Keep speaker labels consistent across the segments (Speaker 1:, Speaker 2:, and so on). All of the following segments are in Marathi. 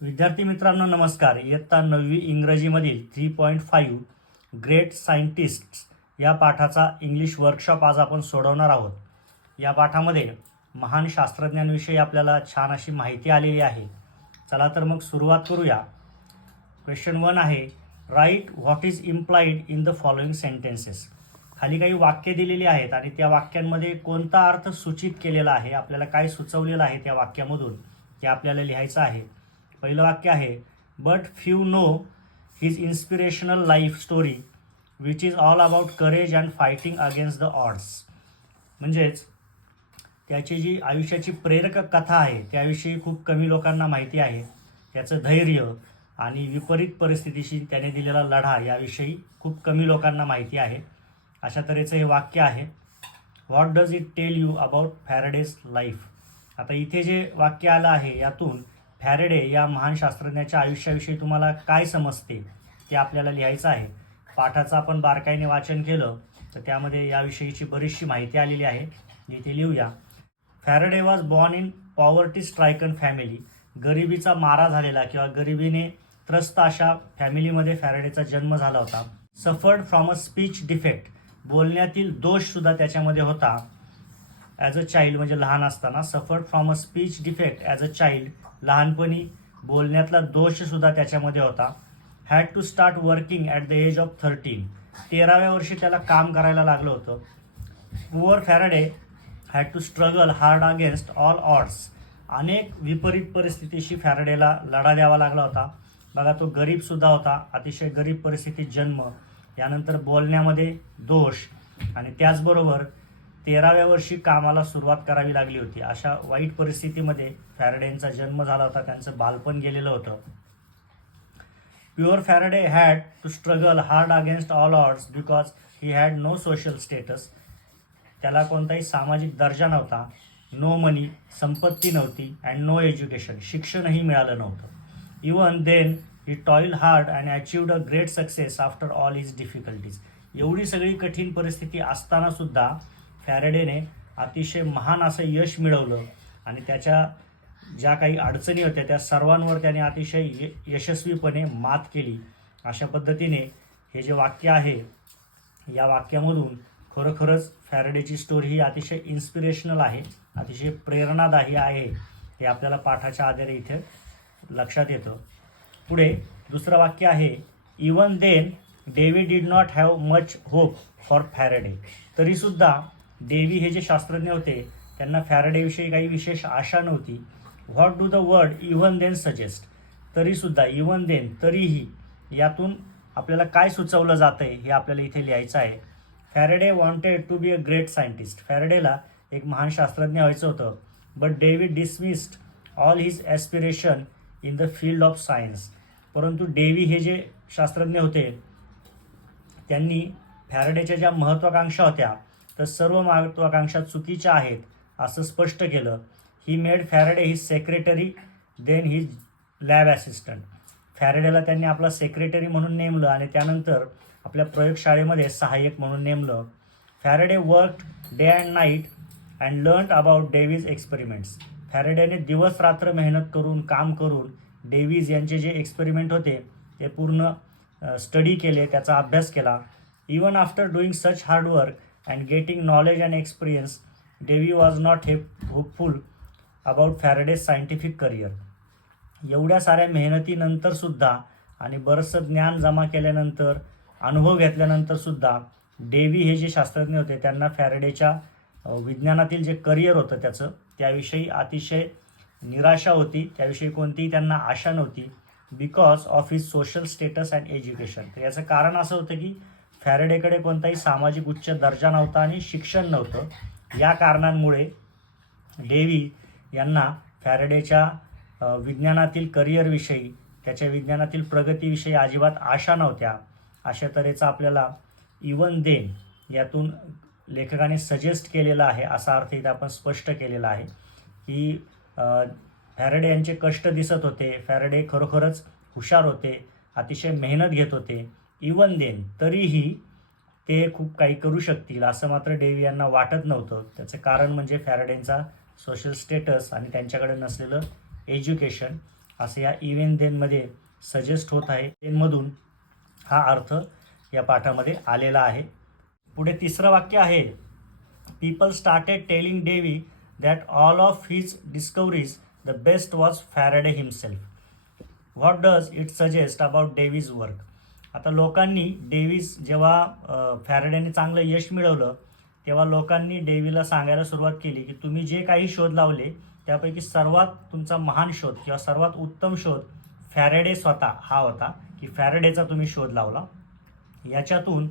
Speaker 1: विद्यार्थी मित्रांनो नमस्कार. इयत्ता नववी इंग्रजीमधील three point five great scientists या पाठाचा इंग्लिश वर्कशॉप आज आपण सोडवणार आहोत. या पाठामध्ये महान शास्त्रज्ञांविषयी आपल्याला छान अशी माहिती आलेली आहे. चला तर मग सुरुवात करूया. क्वेश्चन वन आहे right what is implied in the following sentences खाली काही वाक्य दिलेली आहेत आणि त्या वाक्यांमध्ये कोणता अर्थ सूचित केलेला आहे आपल्याला काय सुचवलेलं आहे त्या वाक्यामधून ते आपल्याला लिहायचं आहे. पहिलं वाक्य आहे but few know his inspirational life story which is all about courage and fighting against the odds म्हणजेच त्याची जी आयुष्याची प्रेरक कथा आहे त्याविषयी खूप कमी लोकांना माहिती आहे. त्याचं धैर्य आणि विपरीत परिस्थितीशी त्याने दिलेला लढा याविषयी खूप कमी लोकांना माहिती आहे. अशा तऱ्हेचं हे वाक्य आहे what does it tell you about Faraday's life आता इथे जे वाक्य आलं आहे यातून फॅरेडे या महान शास्त्रज्ञाच्या आयुष्याविषयी तुम्हाला काय समजते ते आपल्याला लिहायचं आहे. पाठाचं आपण बारकाईने वाचन केलं तर त्यामध्ये याविषयीची बरीचशी माहिती आलेली आहे. इथे लिहूया. Faraday was born in poverty stricken family गरिबीचा मारा झालेला किंवा गरिबीने त्रस्त अशा फॅमिलीमध्ये फॅरेडेचा जन्म झाला होता. Suffered from a speech defect बोलण्यातील दोषसुद्धा त्याच्यामध्ये होता. ॲज अ चाइल्ड म्हणजे लहान असताना suffered from a speech defect as a child लहानपणी बोलण्यातला दोषसुद्धा त्याच्यामध्ये होता. Had to start working at the age of thirteen तेराव्या वर्षी त्याला काम करायला लागलं होतं. Poor Faraday had to struggle hard against all odds अनेक विपरीत परिस्थितीशी फॅराडेला लढा द्यावा लागला होता. बघा तो गरीबसुद्धा होता. अतिशय गरीब परिस्थितीत जन्म यानंतर बोलण्यामध्ये दोष आणि त्याचबरोबर तेराव्या वर्षी कामाला सुरुवात करावी लागली होती. अशा वाईट परिस्थितीमध्ये फॅरडेंचा जन्म झाला होता. त्यांचं बालपण गेलेलं होतं. Poor Faraday had to struggle hard against all odds because he had no social status. त्याला कोणताही सामाजिक दर्जा नव्हता. नो मनी संपत्ती नव्हती अँड नो एज्युकेशन शिक्षणही मिळालं नव्हतं. Even then he toil hard and achieved a great success after all his difficulties एवढी सगळी कठीण परिस्थिती असताना सुद्धा फॅरेडेने अतिशय महान असं यश मिळवलं आणि त्याच्या ज्या काही अडचणी होत्या त्या सर्वांवर त्याने अतिशय य यशस्वीपणे मात केली. अशा पद्धतीने हे जे वाक्य आहे या वाक्यामधून खरोखरच फॅरेडेची स्टोरी ही अतिशय इन्स्पिरेशनल आहे अतिशय प्रेरणादायी आहे हे आपल्याला पाठाच्या आधारे इथे लक्षात येतं. पुढे दुसरं वाक्य आहे even then David did not have much hope for Faraday तरीसुद्धा देवी हे जे शास्त्रज्ञ होते त्यांना फॅरडेविषयी काही विशेष आशा नव्हती. What do the word even then suggest तरीसुद्धा इव्हन देन तरीही यातून आपल्याला काय सुचवलं जातं आहे हे आपल्याला इथे लिहायचं आहे. Faraday wanted to be a great scientist फॅरेडेला एक महान शास्त्रज्ञ व्हायचं होतं. But David dismissed all his aspiration in the field of science परंतु डेव्ही हे जे शास्त्रज्ञ होते त्यांनी फॅरेडेच्या ज्या महत्त्वाकांक्षा होत्या तर सर्व महत्वाकांक्षा चुकीच्या आहेत असं स्पष्ट केलं. He made Faraday he secretary then he lab assistant फॅरेडेला त्यांनी आपला सेक्रेटरी म्हणून नेमलं आणि त्यानंतर आपल्या प्रयोगशाळेमध्ये सहाय्यक म्हणून नेमलं. Faraday work day and night and learn about Davy's experiments फॅरेडेने दिवस रात्र मेहनत करून काम करून डेव्हिज यांचे जे एक्सपेरिमेंट होते ते पूर्ण स्टडी केले त्याचा अभ्यास केला. Even after doing such hard and and getting knowledge and experience was was not he hopeful about Faraday's scientific career एवढ्या साऱ्या मेहनतीनंतर सुद्धा आणि बरंचसं ज्ञान जमा केल्यानंतर अनुभव घेतल्यानंतर सुद्धा डेवी हे जे शास्त्रज्ञ होते त्यांना फॅरडेच्या विज्ञानातील जे करिअर होतं त्याचं त्याविषयी अतिशय निराशा होती त्याविषयी कोणतीही त्यांना आशा नव्हती because of his social status and education तर याचं कारण असं होतं की फॅरेडेकडे कोणताही सामाजिक उच्च दर्जा नव्हता आणि शिक्षण नव्हतं. या कारणांमुळे डेव्ही यांना फॅरेडेच्या विज्ञानातील करिअरविषयी त्याच्या विज्ञानातील प्रगतीविषयी अजिबात आशा नव्हत्या. अशा तऱ्हेचा आपल्याला इवन देन यातून लेखकाने सजेस्ट केलेला आहे असा अर्थ इथे आपण स्पष्ट केलेला आहे की फॅरेडे यांचे कष्ट दिसत होते. फॅरेडे खरोखरच हुशार होते अतिशय मेहनत घेत होते इवन देन तरीही ते खूप काही करू शकतील असं मात्र डेव्ही यांना वाटत नव्हतं. त्याचं कारण म्हणजे फॅरेडेंचा सोशल स्टेटस आणि त्यांच्याकडे नसलेलं एज्युकेशन असं या इव्हेन देनमध्ये सजेस्ट होत आहे. देनमधून हा अर्थ या पाठामध्ये आलेला आहे. पुढे तिसरं वाक्य आहे. People started telling Davy that all of his discoveries the best was Faraday himself what does it suggest about Davy's work आता लोकांनी डेव्हिस जेव्हा फॅरडेने चांगलं यश मिळवलं तेव्हा लोकांनी डेव्हीला सांगायला सुरुवात केली की तुम्ही जे काही शोध लावले त्यापैकी सर्वात तुमचा महान शोध किंवा सर्वात उत्तम शोध फॅरेडे स्वतः हा होता की फॅरेडेचा तुम्ही शोध लावला. याच्यातून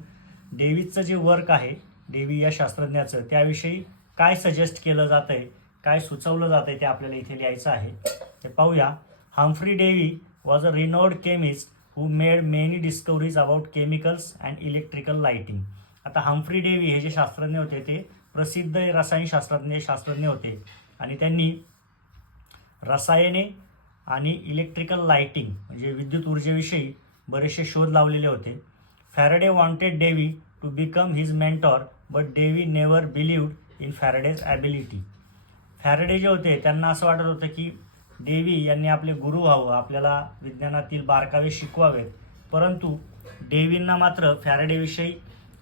Speaker 1: डेव्हिसचं जे वर्क आहे डेव्ही या शास्त्रज्ञाचं त्याविषयी काय सजेस्ट केलं जातं आहे काय सुचवलं जातं आहे ते आपल्याला इथे लिहायचं आहे ते पाहूया. Humphry Davy was a renowned chemist who made many discoveries about chemicals and electrical lighting आता हम्फ्री डेवी हे जे शास्त्रज्ञ होते ते प्रसिद्ध रसायनशास्त्रज्ञ शास्त्रज्ञ होते. आणि त्यांनी रसायने आणि इलेक्ट्रिकल लाइटिंग म्हणजे विद्युत ऊर्जेविषयी बरेचसे शोध लावलेले होते. Faraday wanted Davy to become his mentor but Davy never believed in Faraday's ability Faraday जे होते त्यांना असं वाटत होतं की देवी यांनी आपले गुरु व्हावं आपल्याला विज्ञानातील बारकावे शिकवावेत. परंतु देवींना मात्र फॅरेडेविषयी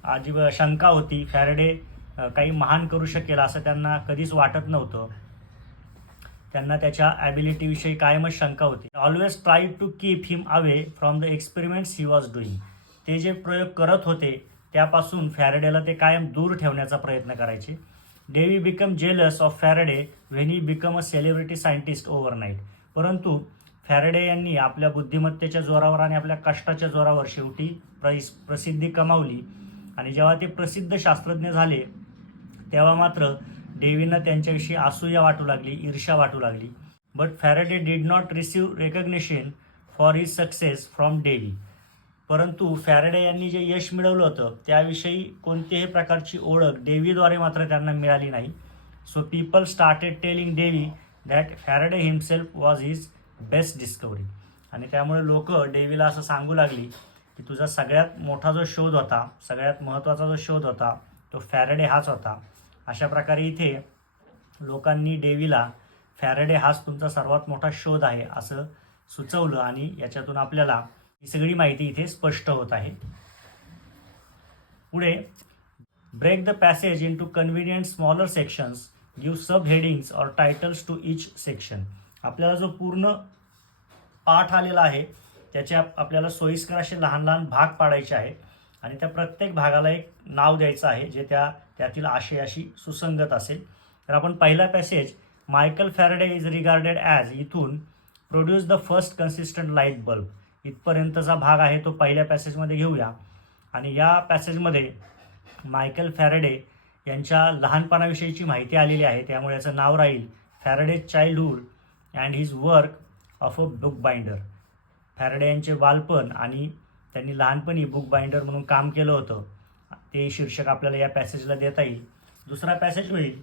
Speaker 1: अजिब शंका होती. फॅरेडे काही महान करू शकेल असं त्यांना कधीच वाटत नव्हतं. त्यांना त्याच्या ॲबिलिटीविषयी कायमच शंका होती. Always try to keep him away from the experiments he was doing ते जे प्रयोग करत होते त्यापासून फॅरेडेला ते कायम दूर ठेवण्याचा प्रयत्न करायचे. Davy become jealous of Faraday when he become a celebrity scientist overnight परंतु फॅरडे यांनी आपल्या बुद्धिमत्तेच्या जोरावर आणि आपल्या कष्टाच्या जोरावर शेवटी प्रस प्रसिद्धी कमावली. आणि जेव्हा ते प्रसिद्ध शास्त्रज्ञ झाले तेव्हा मात्र डेवीनं त्यांच्याविषयी आसूया वाटू लागली ईर्षा वाटू लागली. But Faraday did not receive recognition for his success from Davy परंतु फॅरेडे यांनी जे यश मिळवलं होतं त्याविषयी कोणत्याही प्रकारची ओळख डेवीद्वारे मात्र त्यांना मिळाली नाही. So people started telling Davy that Faraday himself was his best discovery आणि त्यामुळे लोक डेवीला असं सांगू लागली की तुझा सगळ्यात मोठा जो शोध होता सगळ्यात महत्त्वाचा जो शोध होता तो फॅरेडे हाच होता. अशा प्रकारे इथे लोकांनी डेवीला फॅरेडे हाच तुमचा सर्वात मोठा शोध आहे असं सुचवलं आणि याच्यातून आपल्याला ही सगळी माहिती इथे स्पष्ट होत आहे. पुढे break the passage into convenient smaller sections give subheadings or titles to each section आपल्याला जो पूर्ण पाठ आलेला आहे त्याच्या आपल्याला सोयीस्कर असे लहान लहान भाग पाडायचे आहे आणि त्या प्रत्येक भागाला एक नाव द्यायचं आहे जे त्या त्यातील आशयाशी सुसंगत असेल. तर आपण पहिला passage Michael Faraday is regarded as इथून produce the first consistent light bulb इथपर्यंतचा भाग आहे तो पहिल्या पॅसेजमध्ये घेऊया. आणि या पॅसेजमध्ये मायकल फॅरेडे यांच्या लहानपणाविषयीची माहिती आलेली आहे. त्यामुळे याचं नाव राहील Faraday's childhood and his work of a book binder. Faraday यांचे बालपण आणि त्यांनी लहानपणी बुक बाइंडर म्हणून काम केलं होतं. ते शीर्षक आपल्याला या पॅसेजला देता येईल. दुसरा पॅसेज होईल.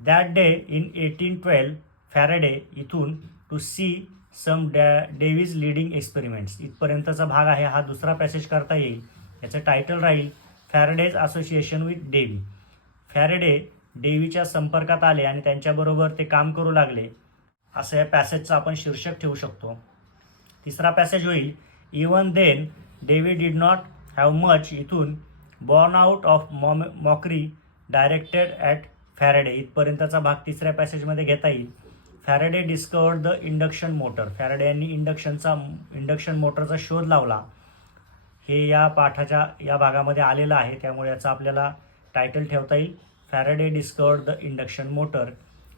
Speaker 1: That day in eighteen twelve Faraday इथून to see some da Davy's leading experiments. इथपर्यंतचा भाग आहे हा दुसरा पॅसेज करता येईल. याचं टायटल राहील Faraday's association with Davy Faraday डेवीच्या संपर्कात आले आणि त्यांच्याबरोबर ते काम करू लागले. असं या पॅसेजचं आपण शीर्षक ठेवू शकतो. तिसरा पॅसेज होईल even then Davy did not have much इथून borne out of mom mockery directed at Faraday. इथपर्यंतचा भाग तिसऱ्या पॅसेजमध्ये घेता येईल. Faraday discovered the induction motor Faraday यांनी इंडक्शनचा इंडक्शन मोटरचा शोध लावला. हे या पाठाच्या या भागामध्ये आलेलं आहे. त्यामुळे याचा आपल्याला टायटल ठेवता येईल. Faraday discovered the induction motor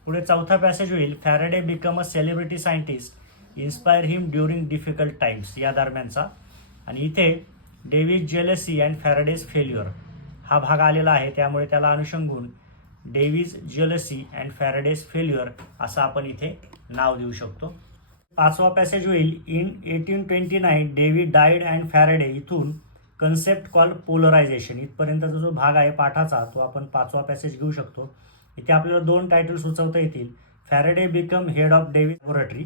Speaker 1: पुढे चौथा पॅसेज होईल. Faraday become a celebrity scientist inspire him during difficult times या दरम्यानचा. आणि इथे Davy's jealousy and Faraday's failure. हा भाग आलेला आहे. त्यामुळे त्याला अनुषंगून Davy's jealousy and Faraday's failure असं आपण इथे नाव देऊ शकतो. पाचवा पॅसेज होईल in eighteen twenty nine Davy died and Faraday इथून कन्सेप्ट कॉल पोलरायझेशन. इथपर्यंतचा जो भाग आहे पाठाचा तो आपण पाचवा पॅसेज घेऊ शकतो. इथे आपल्याला दोन टायटल सुचवता येतील. Faraday become head of Davy laboratory.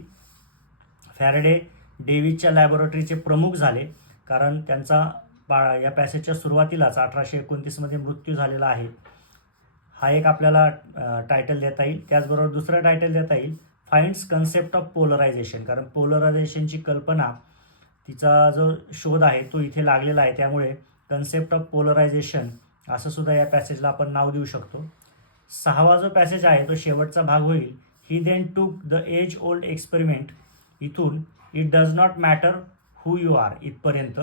Speaker 1: Faraday डेव्हिजच्या लॅबोरेटरीचे प्रमुख झाले कारण त्यांचा पा या पॅसेजच्या सुरुवातीलाच अठराशे एकोणतीसमध्ये मृत्यू झालेला आहे. हा एक आपल्याला टायटल देता येईल. त्याचबरोबर दुसरं टायटल देता येईल फाइंड्स कन्सेप्ट ऑफ पोलरायझेशन कारण पोलरायझेशनची कल्पना तिचा जो शोध आहे तो इथे लागलेला आहे. त्यामुळे कन्सेप्ट ऑफ पोलरायझेशन असं सुद्धा या पॅसेजला आपण नाव देऊ शकतो. सहावा जो पॅसेज आहे तो शेवटचा भाग होईल. He then took the age old experiment इथून it does not matter who you are इथपर्यंत.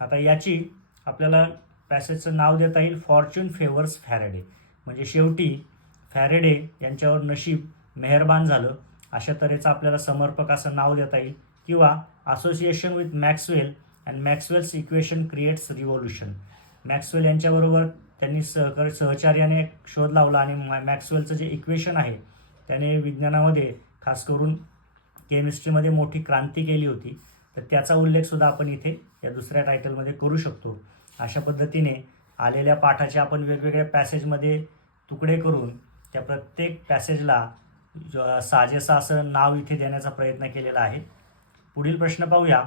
Speaker 1: आता याची आपल्याला पॅसेजचं नाव देता येईल फॉर्च्यून फेवर्स फॅरेडे म्हणजे शेवटी फॅरेडे यांच्यावर नशीब मेहरबान झालं. अशा तऱ्हेचं आपल्याला समर्पक असं नाव देता येईल. किंवा association with Maxwell and Maxwell's equation creates revolution Maxwell यांच्याबरोबर त्यांनी सहकार सहचार्याने शोध लावला आणि मॅ- मॅक्सवेलचं जे इक्वेशन आहे त्याने विज्ञानामध्ये खास करून केमिस्ट्रीमध्ये मोठी क्रांती केली होती. तर त्याचा उल्लेखसुद्धा आपण इथे या दुसऱ्या टायटलमध्ये करू शकतो. अशा पद्धतीने आलेल्या पाठाचे आपण वेगवेगळ्या पॅसेजमध्ये तुकडे करून त्या प्रत्येक पॅसेजला ज- असं नाव इथे देण्याचा प्रयत्न केलेला आहे. पुढील प्रश्न पाहूया.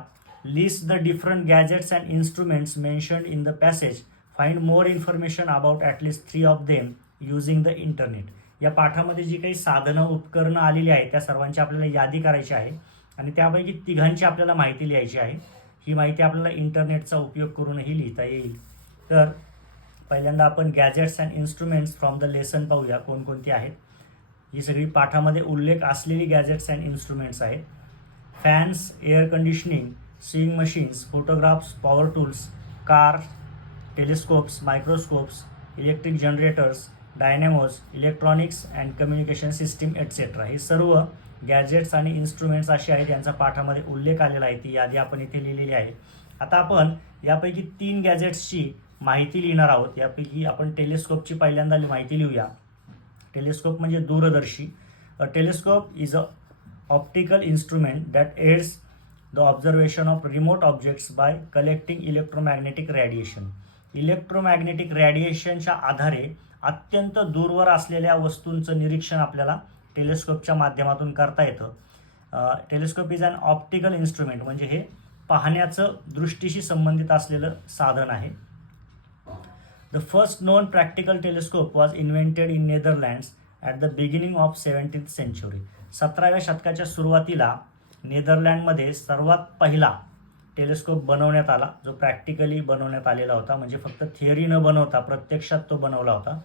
Speaker 1: List the different gadgets and instruments mentioned in the passage find more information about at least three of them using the internet या पाठामध्ये जी काही साधनं उपकरणं आलेली आहेत त्या सर्वांची आपल्याला यादी करायची आहे आणि त्यापैकी तिघांची आपल्याला माहिती लिहायची आहे. ही माहिती आपल्याला इंटरनेटचा उपयोग करूनही लिहिता येईल. तर पहिल्यांदा आपण gadgets and instruments from the lesson पाहूया कोणकोणती आहेत. ही सगळी पाठामध्ये उल्लेख असलेली गॅजेट्स अँड इन्स्ट्रुमेंट्स आहेत. Fans air conditioning sewing machines photographs power tools car telescopes microscopes electric generators dynamos electronics and communication system etcetera हे सर्व गॅजेट्स आणि इन्स्ट्रुमेंट्स असे आहेत यांचा पाठामध्ये उल्लेख आलेला आहे. ती यादी आपण इथे लिहिलेली आहे. आता आपण यापैकी तीन गॅजेट्सची माहिती लिहिणार आहोत. यापैकी आपण टेलिस्कोपची पहिल्यांदा माहिती लिहूया. टेलिस्कोप म्हणजे दूरदर्शी. A telescope is a optical instrument that aids the observation of remote objects by collecting electromagnetic radiation electromagnetic रॅडिएशनच्या आधारे अत्यंत दूरवर असलेल्या वस्तूंचं निरीक्षण आपल्याला टेलिस्कोपच्या माध्यमातून करता येतं. Telescope is an optical instrument म्हणजे हे पाहण्याचं दृष्टीशी संबंधित असलेलं साधन आहे. The first known practical telescope was invented in Netherlands at the beginning of seventeenth century सतराव्या शतकाच्या सुरुवातीला नेदरलँडमध्ये सर्वात पहिला टेलिस्कोप बनवण्यात आला जो प्रॅक्टिकली बनवण्यात आलेला होता. म्हणजे फक्त थिअरी न बनवता प्रत्यक्षात तो बनवला होता.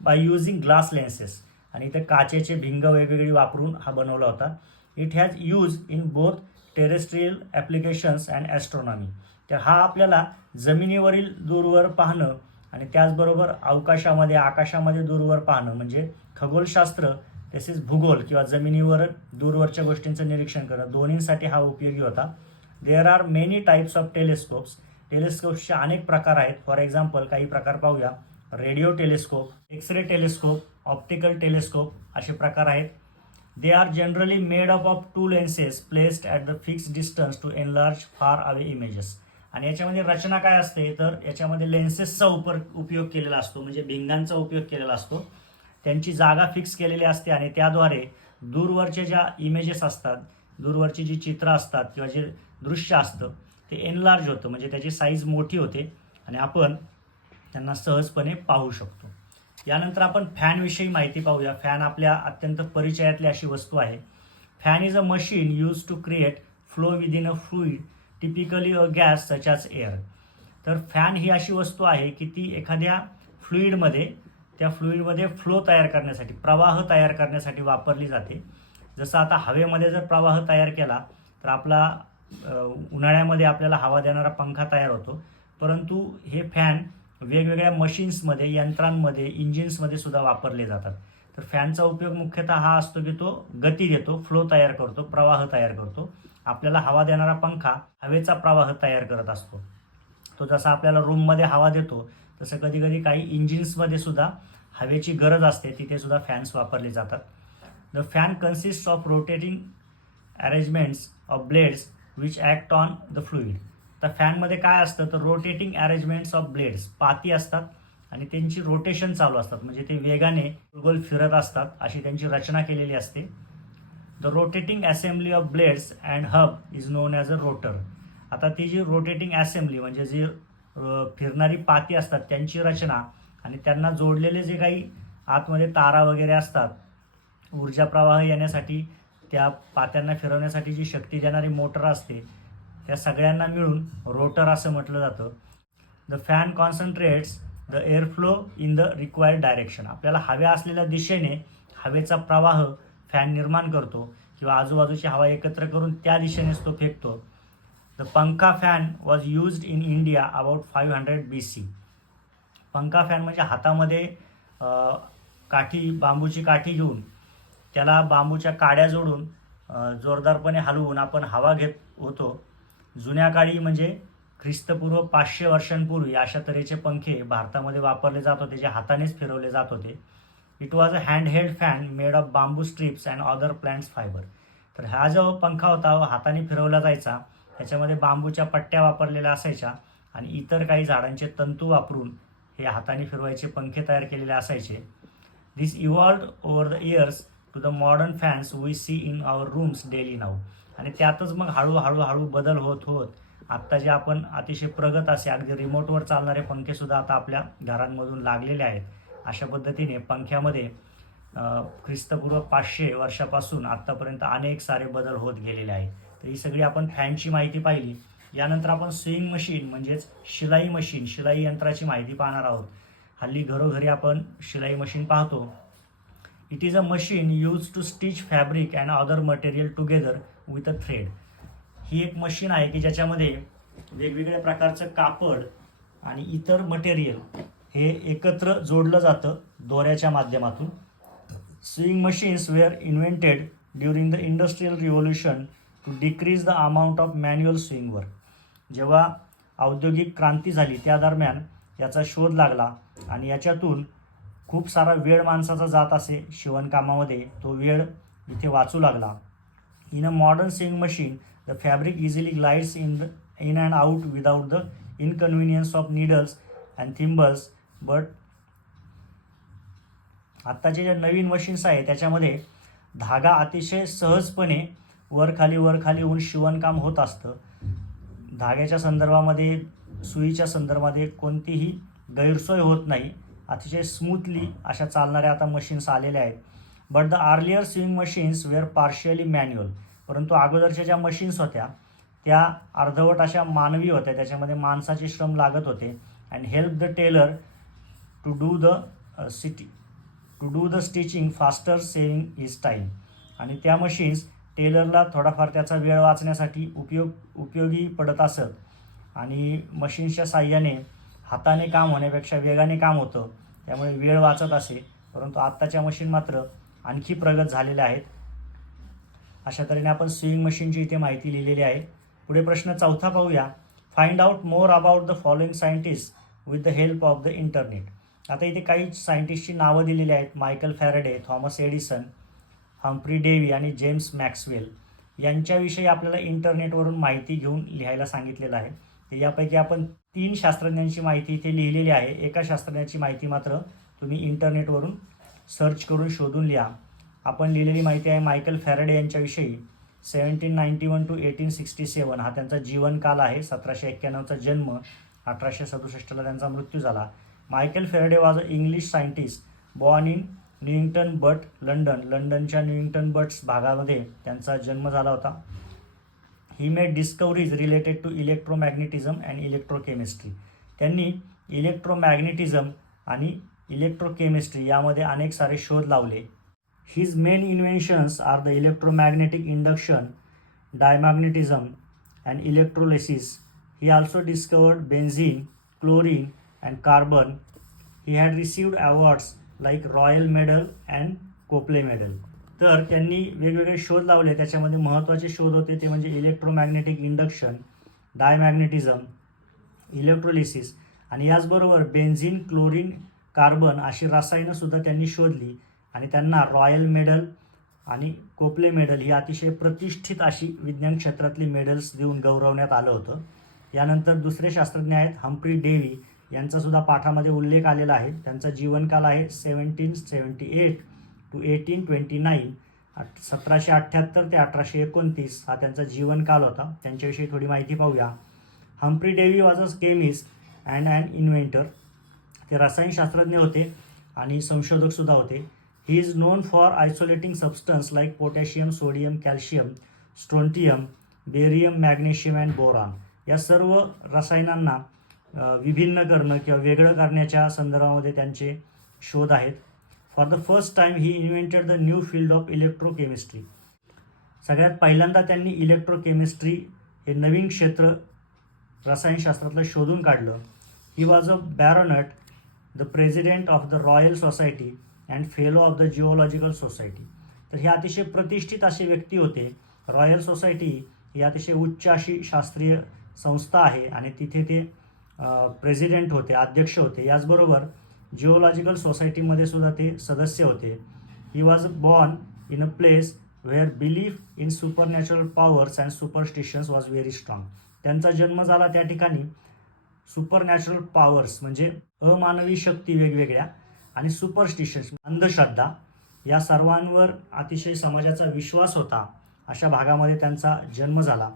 Speaker 1: बाय युझिंग ग्लास लेन्सेस आणि ते काचेचे भिंग वेगवेगळी वापरून हा बनवला होता. It has use in both terrestrial applications and astronomy तर हा आपल्याला जमिनीवरील दूरवर पाहणं आणि त्याचबरोबर अवकाशामध्ये आकाशामध्ये दूरवर पाहणं म्हणजे खगोलशास्त्र तसेच भूगोल किंवा जमिनीवर दूरवरच्या गोष्टींचं निरीक्षण करणं दोन्हींसाठी हा उपयोगी होता. There are many types of telescopes टेलिस्कोप्सचे अनेक प्रकार आहेत. फॉर एक्झाम्पल काही प्रकार पाहूया. Radio telescope X ray telescope optical telescope असे प्रकार आहेत. They are generally made up of two lenses placed at the fixed distance to enlarge far away images आणि याच्यामध्ये रचना काय असते तर याच्यामध्ये लेन्सेसचा उप उपयोग केलेला असतो म्हणजे भिंगांचा उपयोग केलेला असतो. त्यांची जागा फिक्स केलेली असते आणि त्याद्वारे दूरवरचे ज्या इमेजेस असतात दूरवरची जी चित्र असतात किंवा जे दृश्य असतं ते एनलार्ज होतं म्हणजे त्याची साईज मोठी होते आणि आपण त्यांना सहजपणे पाहू शकतो. यानंतर आपण फॅनविषयी माहिती पाहूया. फॅन आपल्या अत्यंत परिचयातली अशी वस्तू आहे. Fan is a machine use to create flow within a fluid typically a gas such as air तर फॅन ही अशी वस्तू आहे की ती एखाद्या फ्लुईडमध्ये त्या फ्लुईडमध्ये फ्लो तयार करण्यासाठी प्रवाह तयार करण्यासाठी वापरली जाते. जसं आता हवेमध्ये जर प्रवाह तयार केला तर आपला उन्हाळ्यामध्ये आपल्याला हवा देणारा पंखा तयार होतो. परंतु हे फॅन वेगवेगळ्या मशीन्समध्ये यंत्रांमध्ये इंजिन्समध्ये सुद्धा वापरले जातात. तर फॅनचा उपयोग मुख्यतः हा असतो की तो गती देतो फ्लो तयार करतो प्रवाह तयार करतो. आपल्याला हवा देणारा पंखा हवेचा प्रवाह तयार करत असतो. तो जसा आपल्याला रूममध्ये हवा देतो तसं कधी कधी काही इंजिन्समध्ये सुद्धा हवेची गरज असते तिथे सुद्धा फॅन्स वापरले जातात. The fan consist of rotating arrangements of blades which act on the fluid तर फॅनमध्ये काय असतं? तर रोटेटिंग अरेंजमेंट्स ऑफ ब्लेड्स पाती असतात आणि त्यांची रोटेशन चालू असतात. म्हणजे ते वेगाने गोल फिरत असतात अशी त्यांची रचना केलेली असते. The rotating assembly of blades and hub is known as a rotor आता ती जी रोटेटिंग असेंब्ली म्हणजे जी फिरणारी पाती असतात त्यांची रचना आणि त्यांना जोडलेले जे काही आतमध्ये तारा वगैरे असतात ऊर्जा प्रवाह येण्यासाठी त्या पात्यांना फिरवण्यासाठी जी शक्ती देणारी मोटर असते त्या सगळ्यांना मिळून रोटर असं म्हटलं जातं. The fan concentrates the air flow in the required direction आपल्याला हव्या असलेल्या दिशेने हवेचा प्रवाह फॅन निर्माण करतो किंवा आजूबाजूची हवा एकत्र करून त्या दिशेनेच तो फेकतो. The pankha fan was used in India about five hundred B C पंखा फॅन म्हणजे हातामध्ये काठी बांबूची काठी घेऊन त्याला बांबूच्या काड्या जोडून जोरदारपणे हलवून आपण हवा घेत होतो. जुन्या काळी म्हणजे ख्रिस्तपूर्व पाचशे वर्षांपूर्वी अशा तऱ्हेचे पंखे भारतामध्ये वापरले जात होते जे हातानेच फिरवले जात होते. It was a hand held fan made of bamboo strips and other plants fiber तर हा जो पंखा होता हाताने फिरवला जायचा. त्याच्यामध्ये बांबूच्या पट्ट्या वापरलेल्या असायच्या आणि इतर काही झाडांचे तंतू वापरून हे हाताने फिरवायचे पंखे तयार केलेले असायचे. This evolved over the years to the modern fans we see in our rooms daily now आणि त्यातच मग हळूहळू हळू बदल होत होत आत्ता जे आपण अतिशय प्रगत असे अगदी रिमोटवर चालणारे पंखेसुद्धा आता आपल्या घरांमधून लागलेले आहेत. अशा पद्धतीने पंख्यामध्ये ख्रिस्तपूर्व पाचशे वर्षापासून आत्तापर्यंत अनेक सारे बदल होत गेलेले आहेत. तर ही सगळी आपण फॅनची माहिती पाहिली. यानंतर आपण स्विंग मशीन म्हणजेच शिलाई मशीन शिलाई यंत्राची माहिती पाहणार आहोत. हल्ली घरोघरी आपण शिलाई मशीन पाहतो. It is a machine use to stitch fabric and other material together with a thread ही एक मशीन आहे की ज्याच्यामध्ये वेगवेगळ्या प्रकारचं कापड आणि इतर मटेरियल हे एकत्र जोडलं जातं दोऱ्याच्या माध्यमातून. Sewing machines were invented during the Industrial Revolution to decrease the amount of manual sewing work जेव्हा औद्योगिक क्रांती झाली त्या दरम्यान याचा शोध लागला आणि याच्यातून खूप सारा वेळ माणसाचा जात असे. शिवणकामामध्ये तो वेळ इथे वाचू लागला. In a modern sewing machine the fabric easily glides in the in and out without the inconvenience of needles and thimbles but आत्ताचे जे नवीन मशीन्स आहे त्याच्यामध्ये धागा अतिशय सहजपणे वर खाली वर खाली होऊन शिवणकाम होत असतं. धाग्याच्या संदर्भामध्ये सुईच्या संदर्भामध्ये कोणतीही गैरसोय होत नाही. अतिशय स्मूथली अशा चालणाऱ्या आता मशीन्स आलेल्या आहेत. But the earlier sewing machines were partially manual परंतु अगोदरच्या ज्या मशीन्स होत्या त्या अर्धवट अशा मानवी होत्या. त्याच्यामध्ये माणसाचे श्रम लागत होते. And help the tailor to do the city to do the stitching faster saving is time आणि त्या मशीन्स टेलरला थोडाफार त्याचा वेळ वाचण्यासाठी उपयोग उपयोगी पडत असत. आणि मशीन्सच्या साह्याने हाताने काम होण्यापेक्षा वेगाने काम होतं. त्यामुळे वेळ वाचत असे. परंतु आत्ताच्या मशीन मात्र आणखी प्रगत झालेल्या आहेत. अशा तऱ्हेने आपण स्विंग मशीनची इथे माहिती लिहिलेली आहे. पुढे प्रश्न चौथा पाहूया. Find out more about the following scientist with the help of the internet आता इथे काही सायंटिस्टची नावं दिलेली आहेत. Michael Faraday Thomas Edison Humphry Davy आणि जेम्स मॅक्सवेल. यांच्याविषयी आपल्याला इंटरनेटवरून माहिती घेऊन लिहायला सांगितलेलं आहे. तर यापैकी आपण तीन शास्त्रज्ञांची माहिती इथे लिहिलेली आहे. एका शास्त्रज्ञाची माहिती मात्र तुम्ही इंटरनेटवरून सर्च करून शोधून लिहा. आपण लिहिलेली माहिती आहे मायकल फॅरडे यांच्याविषयी. Seventeen ninety one to eighteen sixty seven हा त्यांचा जीवनकाल आहे. सतराशे एक्क्याण्णवचा जन्म अठराशे सदुसष्टला त्यांचा मृत्यू झाला. Michael Faraday was a English scientist born in Newington Butt London. लंडनच्या न्यूइंग्टन बट्स भागामध्ये त्यांचा जन्म झाला होता. He made discoveries related to electromagnetism and electrochemistry त्यांनी इलेक्ट्रोमॅग्नेटिझम आणि इलेक्ट्रोकेमिस्ट्री यामध्ये अनेक सारे शोध लावले. His main inventions are the electromagnetic induction diamagnetism and electrolysis he also discovered benzene chlorine and carbon he had received awards like Royal Medal and Copley Medal तर त्यांनी वेगवेगळे शोध लावले. त्याच्यामध्ये महत्त्वाचे शोध होते ते म्हणजे इलेक्ट्रोमॅग्नेटिक इंडक्शन डायमॅग्नेटिझम इलेक्ट्रोलिसिस आणि याचबरोबर बेन्झिन क्लोरीन कार्बन अशी रसायनंसुद्धा त्यांनी शोधली आणि त्यांना रॉयल मेडल आणि कोपले मेडल ही अतिशय प्रतिष्ठित अशी विज्ञान क्षेत्रातली मेडल्स देऊन गौरवण्यात आलं होतं. यानंतर दुसरे शास्त्रज्ञ आहेत हम्प्री डेव्ही यांचा सुद्धा पाठामध्ये उल्लेख आलेला आहे. त्यांचा जीवनकाल आहे seventeen seventy eight to eighteen twenty nine. सतराशे अठ्ठ्याहत्तर ते अठराशे एकोणतीस हा त्यांचा जीवनकाल होता. त्यांच्याविषयी थोडी माहिती पाहूया. Humphry Davy was a chemist and and inventor. ते रसायनशास्त्रज्ञ होते आणि संशोधकसुद्धा होते. He is known for isolating substance like potassium sodium calcium strontium barium magnesium and boron या सर्व रसायनांना विभिन्न करणं किंवा वेगळं करण्याच्या संदर्भामध्ये त्यांचे शोध आहेत. For the first time he invented the new field of electrochemistry सगळ्यात पहिल्यांदा त्यांनी इलेक्ट्रोकेमिस्ट्री हे नवीन क्षेत्र रसायनशास्त्रातलं शोधून काढलं. He was a baronet the president of the Royal Society and fellow of the Geological Society तर हे अतिशय प्रतिष्ठित असे व्यक्ती होते. रॉयल सोसायटी ही अतिशय उच्च अशी शास्त्रीय संस्था आहे आणि तिथे ते प्रेसिडेंट होते अध्यक्ष होते. याचबरोबर जिओलॉजिकल सोसायटीमध्ये सुद्धा ते सदस्य होते. He was born in a place where belief in supernatural powers and superstitions was very strong त्यांचा जन्म झाला त्या ठिकाणी. सुपर नॅचरल पॉवर्स म्हणजे अमानवी शक्ती वेगवेगळ्या आणि सुपरस्टिशन्स अंधश्रद्धा या सर्वांवर अतिशय समाजाचा विश्वास होता. अशा भागामध्ये त्यांचा जन्म झाला.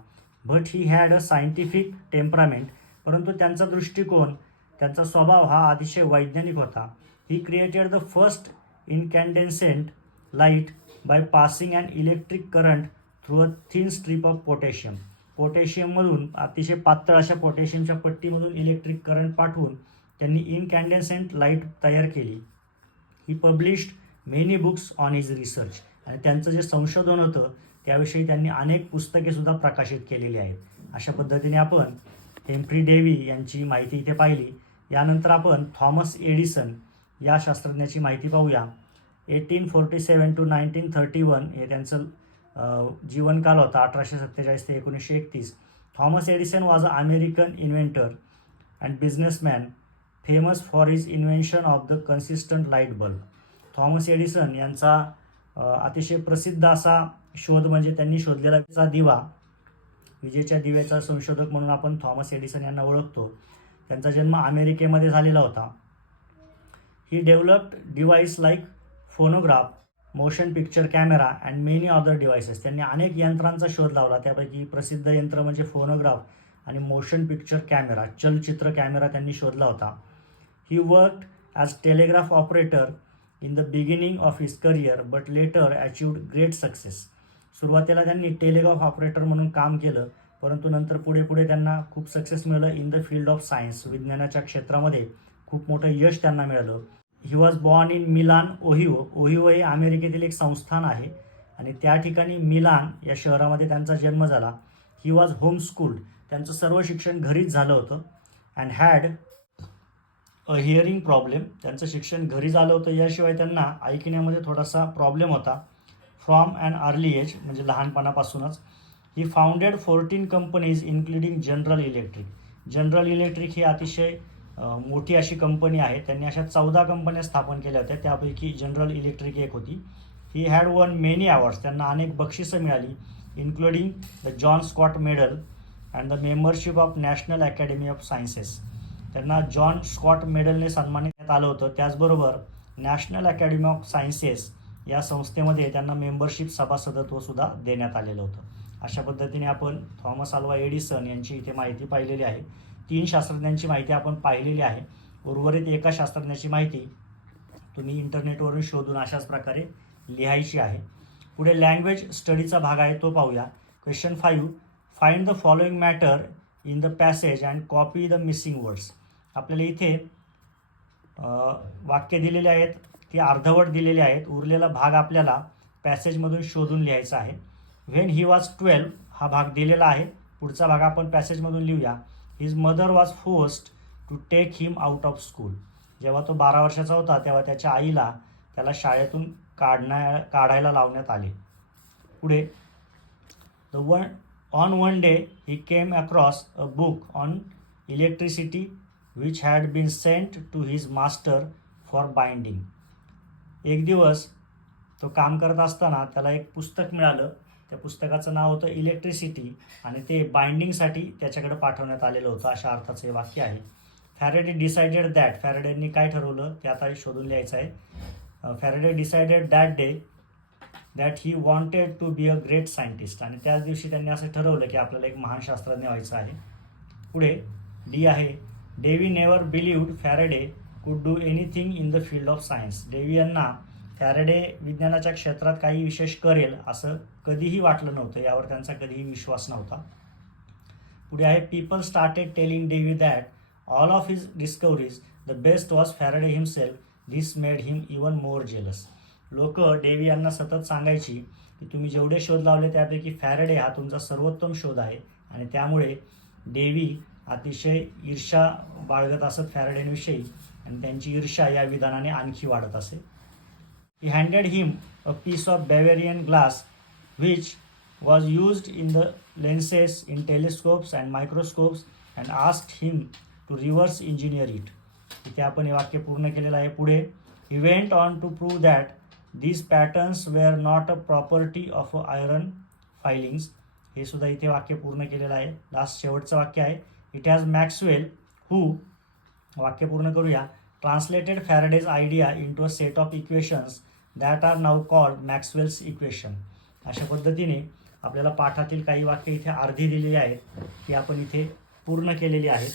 Speaker 1: But he had a scientific temperament परंतु त्यांचा दृष्टिकोन त्यांचा स्वभाव हा अतिशय वैज्ञानिक होता. He created the first incandescent light by passing and electric current through a thin strip of potassium पोटॅशियममधून अतिशय पातळ अशा पोटॅशियमच्या पट्टीमधून इलेक्ट्रिक करंट पाठवून त्यांनी इनकॅन्डेन्सेंट लाइट तयार केली. He published many books on his research आणि त्यांचं जे संशोधन होतं त्याविषयी त्यांनी अनेक पुस्तकेसुद्धा प्रकाशित केलेली आहेत. अशा पद्धतीने आपण हेम्फ्री डेव्ही यांची माहिती इथे पाहिली. यानंतर आपण थॉमस एडिसन या शास्त्रज्ञाची माहिती पाहूया. Eighteen forty seven to nineteen thirty one हे त्यांचं जीवनकाल होता अठराशे सत्तेचाळीस ते एकोणीसशे एकतीस. Thomas Edison was a American inventor and businessman famous for his invention of the consistent light bulb Thomas Edison यांचा अतिशय प्रसिद्ध असा शोध म्हणजे त्यांनी शोधलेला दिवा. विजेच्या दिव्याचा संशोधक म्हणून आपण थॉमस एडिसन यांना ओळखतो. त्यांचा जन्म अमेरिकेमध्ये झालेला होता. He developed device like phonograph motion picture camera and many other devices त्यांनी अनेक यंत्रांचा शोध लावला. त्यापैकी प्रसिद्ध यंत्र म्हणजे फोनोग्राफ आणि मोशन पिक्चर कॅमेरा चलचित्र कॅमेरा त्यांनी शोधला होता. He work as telegraph operator in the beginning of his career but later achieved great success सुरुवातीला त्यांनी टेलिग्राफ ऑपरेटर म्हणून काम केलं परंतु नंतर पुढे पुढे त्यांना खूप सक्सेस मिळालं in the field of science विज्ञानाच्या क्षेत्रामध्ये खूप मोठं यश त्यांना मिळालं. He was born in Milan Ohio Ohio हे अमेरिकेतील एक संस्थान आहे आणि त्या ठिकाणी मिलान या शहरामध्ये त्यांचा जन्म झाला. ही वॉज होम स्कूल्ड त्यांचं सर्व शिक्षण घरीच झालं होतं and had a hearing problem त्यांचं शिक्षण घरी झालं होतं. याशिवाय त्यांना ऐकण्यामध्ये थोडासा प्रॉब्लेम होता. फ्रॉम अँड अर्ली एज म्हणजे लहानपणापासूनच he founded fourteen companies including General Electric General Electric ही अतिशय मोठी अशी कंपनी आहे. त्यांनी अशा चौदा कंपन्या स्थापन केल्या होत्या. त्यापैकी जनरल इलेक्ट्रिक एक होती. He had won many awards त्यांना अनेक बक्षिसं मिळाली including the John Scott medal and the membership of National Academy of Sciences त्यांना जॉन स्कॉट मेडलने सन्मानित आलं होतं. त्याचबरोबर नॅशनल अकॅडमी ऑफ सायन्सेस या संस्थेमध्ये त्यांना मेंबरशिप सभासदत्व सुद्धा देण्यात आलेलं होतं. अशा पद्धतीने आपण थॉमस आल्वा एडिसन यांची इथे माहिती पाहिलेली आहे. तीन शास्त्रज्ञांची माहिती आपण पाहिलेली आहे. उर्वरित एका शास्त्रज्ञाची माहिती तुम्ही इंटरनेटवरून शोधून अशाच प्रकारे लिहायची आहे. पुढे लँग्वेज स्टडीचा भाग आहे तो पाहूया. Question five find the following matter in the passage and copy the missing words आपल्याला इथे वाक्य दिलेले आहेत. ती अर्धवट दिलेली आहेत. उरलेला भाग आपल्याला पॅसेजमधून शोधून लिहायचा आहे. व्हेन ही वॉज ट्वेल्व हा भाग दिलेला आहे. पुढचा भाग आपण पॅसेजमधून लिहूया. His mother was forced to take him out of school जेव्हा तो बारा वर्षाचा होता तेव्हा त्याच्या आईला त्याला शाळेतून काढण्या काढायला लावण्यात आले. पुढे the one on one day he came across a book on electricity which had been sent to his master for binding एक दिवस तो काम करत असताना त्याला एक पुस्तक मिळालं. त्या पुस्तकाचं नाव होतं इलेक्ट्रिसिटी आणि ते बाइंडिंगसाठी त्याच्याकडे पाठवण्यात आलेलं होतं. अशा अर्थाचं हे वाक्य आहे. फॅरेडे डिसाइडेड दॅट फॅरेडेंनी काय ठरवलं ते आता शोधून लिहायचं आहे. Faraday decided that day that he wanted to be a great scientist आणि त्याच दिवशी त्यांनी असं ठरवलं की आपल्याला एक महान शास्त्रज्ञ व्हायचं आहे. पुढे डी आहे Davy never believed Faraday could do anything in the field of science Davy यांना फॅरेडे विज्ञानाच्या क्षेत्रात काही विशेष करेल असं कधीही वाटलं नव्हतं. यावर त्यांचा कधीही विश्वास नव्हता. पुढे आहे people started telling Davy that all of his discoveries the best was Faraday himself this made him even more jealous लोक डेवी यांना सतत सांगायची की तुम्ही जेवढे शोध लावले त्यापैकी फॅरेडे हा तुमचा सर्वोत्तम शोध आहे. आणि त्यामुळे डेवी अतिशय ईर्षा बाळगत असत फॅरेडेंविषयी. आणि त्यांची ईर्षा या विधानाने आणखी वाढत असे. He handed him a piece of Bavarian glass which was used in the lenses in telescopes and microscopes and asked him to reverse engineer it. इथे आपण हे वाक्य पूर्ण केलेलं आहे पुढे. He went on to prove that these patterns were not a property of a iron filings हे सुद्धा इथे वाक्य पूर्ण केलेलं आहे. लास्ट शेवटचं वाक्य आहे. इट हॅज मॅक्सवेल हू वाक्य पूर्ण करूया. Translated Faraday's idea into a set of equations that are now called Maxwell's equation अशा पद्धतीने आपल्याला पाठातील काही वाक्य इथे अर्धी दिलेली आहेत ती आपण इथे पूर्ण केलेली आहेत.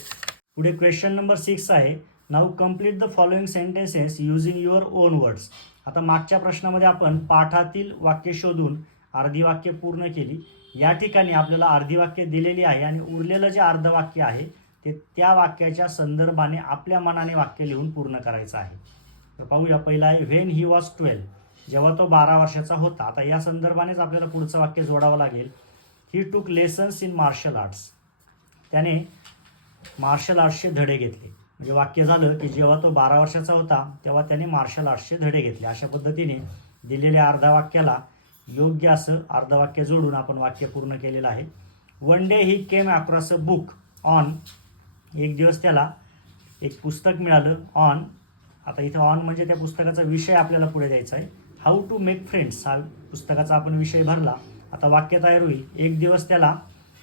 Speaker 1: पुढे क्वेश्चन नंबर सिक्स आहे. Now complete the following sentences using your own words आता मागच्या प्रश्नामध्ये आपण पाठातील वाक्य शोधून अर्धी वाक्य पूर्ण केली. या ठिकाणी आपल्याला अर्धी वाक्य दिलेली आहे आणि उरलेलं जे अर्ध वाक्य आहे ते त्या वाक्याच्या संदर्भाने आपल्या मनाने वाक्य लिहून पूर्ण करायचं आहे. तर पाहूया पहिला आहे व्हेन ही वॉज ट्वेल्व जेव्हा तो बारा वर्षाचा होता आता या संदर्भानेच आपल्याला पुढचं वाक्य जोडावं लागेल. He took lessons in martial arts त्याने मार्शल आर्ट्सचे धडे घेतले. म्हणजे वाक्य झालं की जेव्हा तो बारा वर्षाचा होता तेव्हा त्याने मार्शल आर्ट्सचे धडे घेतले. अशा पद्धतीने दिलेल्या अर्धा वाक्याला योग्य असं अर्धवाक्य जोडून आपण वाक्य पूर्ण केलेलं आहे. One day he came across a book on एक दिवस त्याला एक पुस्तक मिळालं ऑन आता इथं ऑन म्हणजे त्या पुस्तकाचा विषय आपल्याला पुढे द्यायचा आहे. हाऊ टू मेक फ्रेंड्स हा पुस्तकाचा आपण विषय भरला. आता वाक्य तयार होईल. एक दिवस त्याला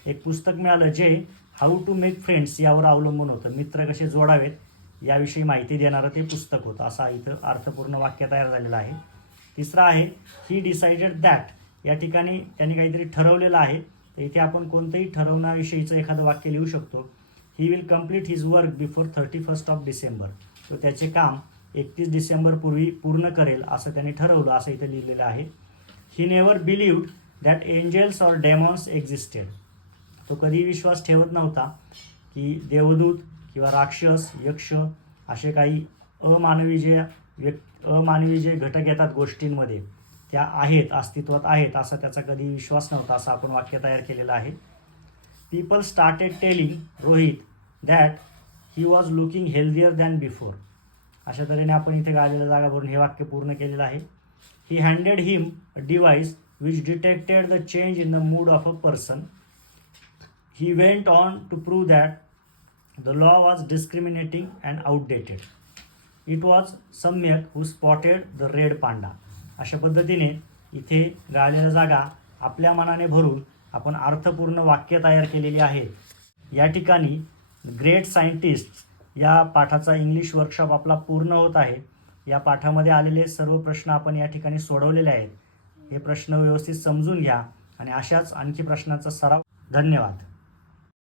Speaker 1: एक पुस्तक मिळालं जे हाऊ टू मेक फ्रेंड्स यावर अवलंबून होतं. मित्र कसे जोडावेत याविषयी माहिती देणारं ते पुस्तक होतं. असा इथं अर्थपूर्ण वाक्य तयार झालेलं आहे. तिसरा आहे ही डिसाइडेड दॅट या ठिकाणी त्यांनी काहीतरी ठरवलेलं आहे. तर इथे आपण कोणतंही ठरवण्याविषयीचं एखादं वाक्य लिहू शकतो. He will complete his work before thirty first of December तो त्याचे काम एकतीस डिसेंबरपूर्वी पूर्ण करेल असं त्यांनी ठरवलं असं इथे लिहिलेलं आहे. He never believed that angels or demons existed तो कधीही विश्वास ठेवत नव्हता की देवदूत किंवा राक्षस यक्ष असे काही अमानवी जे व्यक् अमानवी जे घटक येतात गोष्टींमध्ये त्या आहेत अस्तित्वात आहेत असा त्याचा कधी विश्वास नव्हता असं आपण वाक्य तयार केलेलं आहे. People started telling Rohit that he was looking healthier than before अशा तऱ्हेने आपण इथे गाळलेल्या जागा भरून हे वाक्य पूर्ण केलेलं आहे. He handed him a device which detected the change in the mood of a person he went on to prove that the law was discriminating and outdated it was Samyak who spotted the red panda अशा पद्धतीने इथे गाळलेल्या जागा आपल्या मनाने भरून आपण अर्थपूर्ण वाक्य तयार केलेली आहेत या ठिकाणी ग्रेट सायंटिस्ट या पाठाचा इंग्लिश वर्कशॉप आपला पूर्ण होत आहे. या पाठामध्ये आलेले सर्व प्रश्न आपण या ठिकाणी सोडवलेले आहेत. हे प्रश्न व्यवस्थित समजून घ्या आणि अशाच आणखी प्रश्नांचा सराव. धन्यवाद.